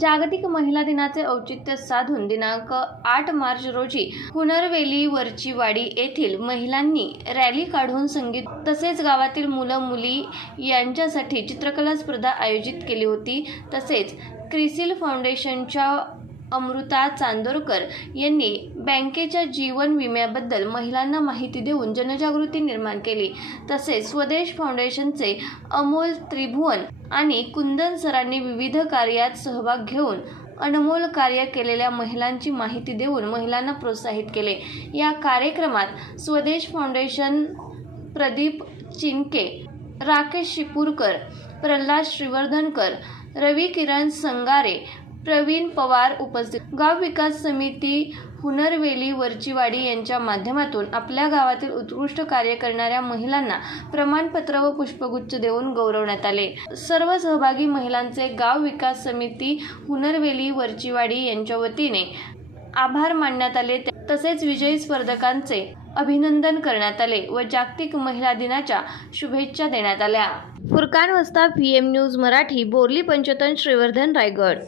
जागतिक महिला दिनाचे औचित्य साधून दिनांक आठ मार्च रोजी हुनरवेली वरचीवाडी येथील महिलांनी रॅली काढून संगीत तसेच गावातील मुलं मुली यांच्यासाठी चित्रकला स्पर्धा आयोजित केली होती. तसेच क्रिसिल फाउंडेशनच्या अमृता चांदोरकर यांनी बँकेच्या जीवन विम्याबद्दल महिलांना माहिती देऊन जनजागृती निर्माण केली. तसेच स्वदेश फाउंडेशनचे अमोल त्रिभुवन आणि कुंदन सरांनी विविध कार्यात सहभाग घेऊन अनमोल कार्य केलेल्या महिलांची माहिती देऊन महिलांना प्रोत्साहित केले. या कार्यक्रमात स्वदेश फाउंडेशन प्रदीप चिनके राकेश शिपूरकर प्रल्हाद श्रीवर्धनकर रवी किरण संगारे प्रवीण पवार उपस्थित. गाव विकास समिती हुनरवेली वरचीवाडी यांच्या माध्यमातून आपल्या गावातील उत्कृष्ट कार्य करणाऱ्या महिलांना प्रमाणपत्र व पुष्पगुच्छ देऊन गौरवण्यात आले. सर्व सहभागी महिलांचे गाव विकास समिती हुनरवेली वरचीवाडी यांच्या वतीने आभार मानण्यात आले. तसेच विजयी स्पर्धकांचे अभिनंदन करण्यात आले व जागतिक महिला दिनाच्या शुभेच्छा देण्यात आल्या. Furqan Wasta P M news Marathi Borli Panchatan Shrivardhan Raigad.